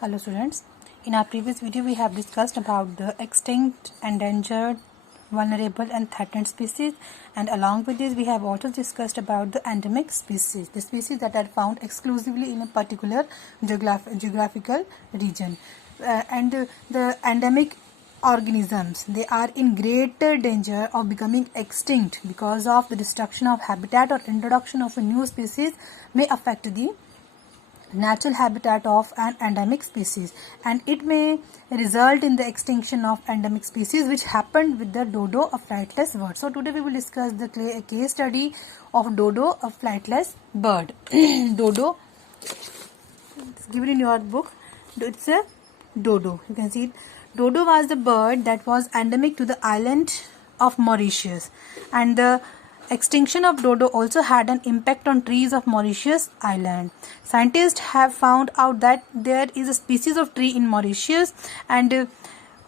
Hello students, in our previous video we have discussed about the extinct, endangered, vulnerable and threatened species, and along with this we have also discussed about the endemic species, the species that are found exclusively in a particular geographical region. The endemic organisms, they are in greater danger of becoming extinct because of the destruction of habitat or introduction of a new species may affect the natural habitat of an endemic species, and it may result in the extinction of endemic species, which happened with the dodo, a flightless bird. So today we will discuss the case study of dodo, a flightless bird. Dodo, it's given in your book. It's a dodo. You can see it. Dodo was the bird that was endemic to the island of Mauritius, and the extinction of dodo also had an impact on trees of Mauritius island. Scientists have found out that there is a species of tree in Mauritius and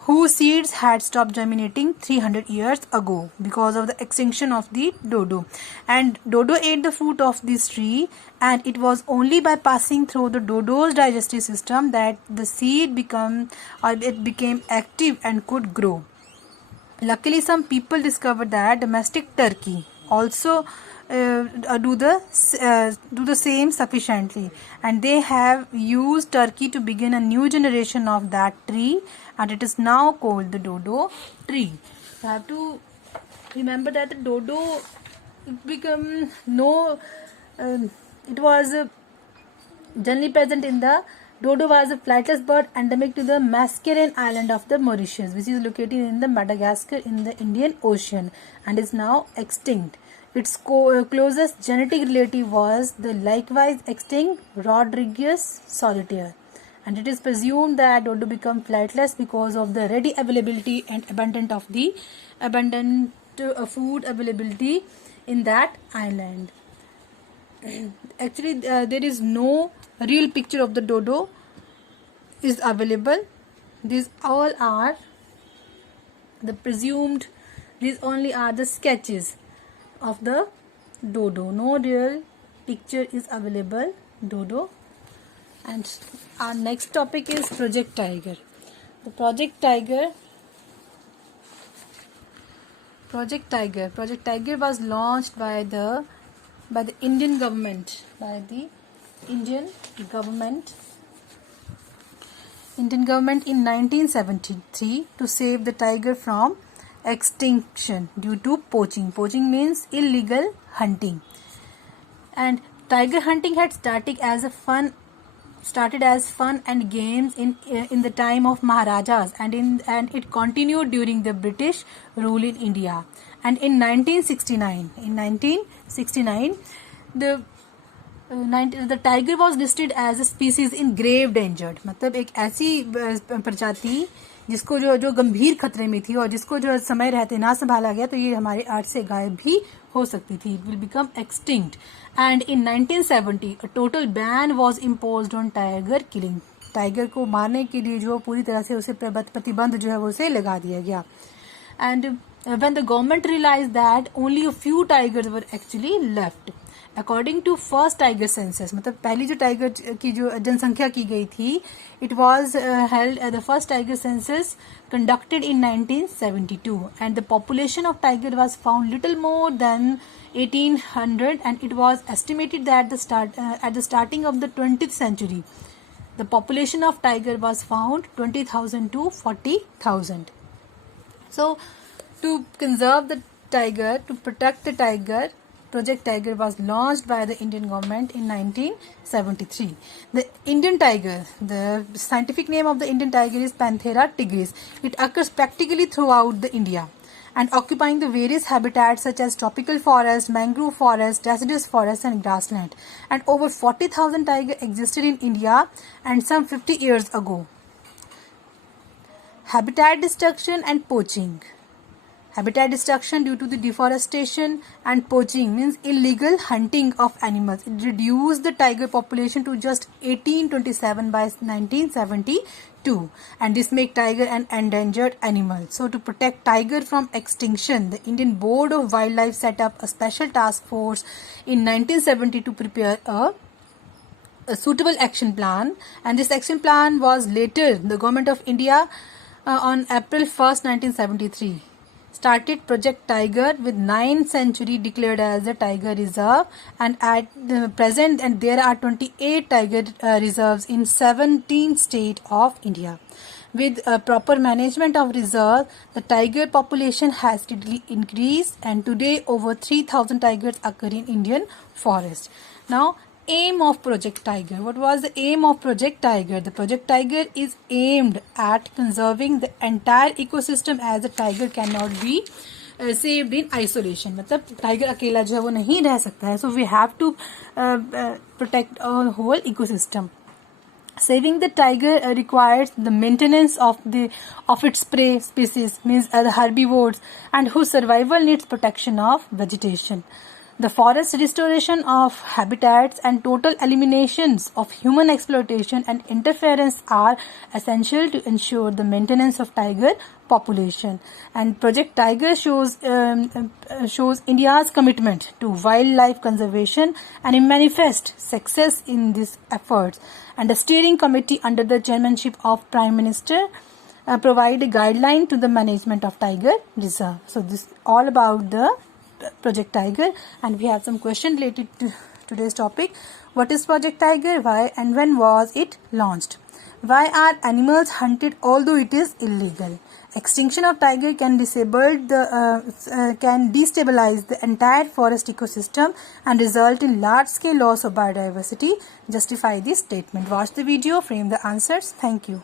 whose seeds had stopped germinating 300 years ago because of the extinction of the dodo. And dodo ate the fruit of this tree, and it was only by passing through the dodo's digestive system that the seed became active and could grow. Luckily, some people discovered that domestic turkey also do the same sufficiently, and they have used turkey to begin a new generation of that tree, and it is now called the dodo tree. You have to remember that the dodo become it was generally present in the dodo was a flightless bird endemic to the Mascarene island of the Mauritius, which is located in the Madagascar in the Indian Ocean and is now extinct. Its closest genetic relative was the likewise extinct Rodrigues solitaire, and it is presumed that dodo became flightless because of the ready availability and abundant food availability in that island. Actually, there is no real picture of the dodo is available. These all are the presumed, these only are the sketches of the dodo. No real picture is available dodo. And our next topic is Project Tiger. The Project Tiger was launched by the Indian government, in 1973 to save the tiger from extinction due to poaching. Poaching means illegal hunting. And tiger hunting had started as fun and games in the time of Maharajas, and it continued during the British rule in India. And in 1969 the tiger was listed as a species in grave endangered. मतलब एक ऐसी प्रजाति जिसको जो गंभीर खतरे में थी और जिसको जो समय रहते ना संभाला गया तो ये हमारे अर्थ से गायब भी हो सकती थी. It will become extinct. And in 1970 a total ban was imposed on tiger killing. Tiger को मारने के लिए जो पूरी तरह से उसे प्रतिबंध जो है वो उसे लगा दिया गया. And when the government realized that only a few tigers were actually left, according to first tiger census, मतलब पहली जो टाइगर की जो जनसंख्या की गई थी, it was held the first tiger census conducted in 1972, and the population of tiger was found little more than 1800, and it was estimated that at the starting of the 20th century the population of tiger was found 20,000 to 40,000. So to conserve the tiger, to protect the tiger, Project Tiger was launched by the Indian government in 1973. The Indian tiger, the scientific name of the Indian tiger is Panthera tigris. It occurs practically throughout the India and occupying the various habitats such as tropical forest, mangrove forest, deciduous forest and grassland. And over 40,000 tigers existed in India and some 50 years ago. Habitat destruction and poaching. Habitat destruction due to the deforestation and poaching means illegal hunting of animals. It reduced the tiger population to just 1827 by 1972, and this make tiger an endangered animal. So to protect tiger from extinction, the Indian Board of Wildlife set up a special task force in 1970 to prepare a a suitable action plan, and this action plan was later the Government of India on April 1st, 1973 started Project Tiger with 9 sanctuary declared as a tiger reserve, and at the present and there are 28 tiger reserves in 17 states of India. With proper management of reserve, the tiger population has steadily increased, and today over 3,000 tigers occur in Indian forest. Now, aim of Project Tiger. What was the aim of Project Tiger? The Project Tiger is aimed at conserving the entire ecosystem, as the tiger cannot be saved in isolation. मतलब tiger अकेला जो है वो नहीं रह सकता है. So we have to protect our whole ecosystem. Saving the tiger requires the maintenance of its prey species, means the herbivores, and whose survival needs protection of vegetation. The forest restoration of habitats and total eliminations of human exploitation and interference are essential to ensure the maintenance of tiger population. And Project Tiger shows India's commitment to wildlife conservation and a manifest success in these efforts. And the steering committee under the chairmanship of Prime Minister provide a guideline to the management of tiger reserve. So this is all about the Project Tiger, and we have some questions related to today's topic. What is Project Tiger? Why and when was it launched? Why are animals hunted although it is illegal? Extinction of tiger can destabilize the entire forest ecosystem and result in large-scale loss of biodiversity. Justify this statement. Watch the video, frame the answers. Thank you.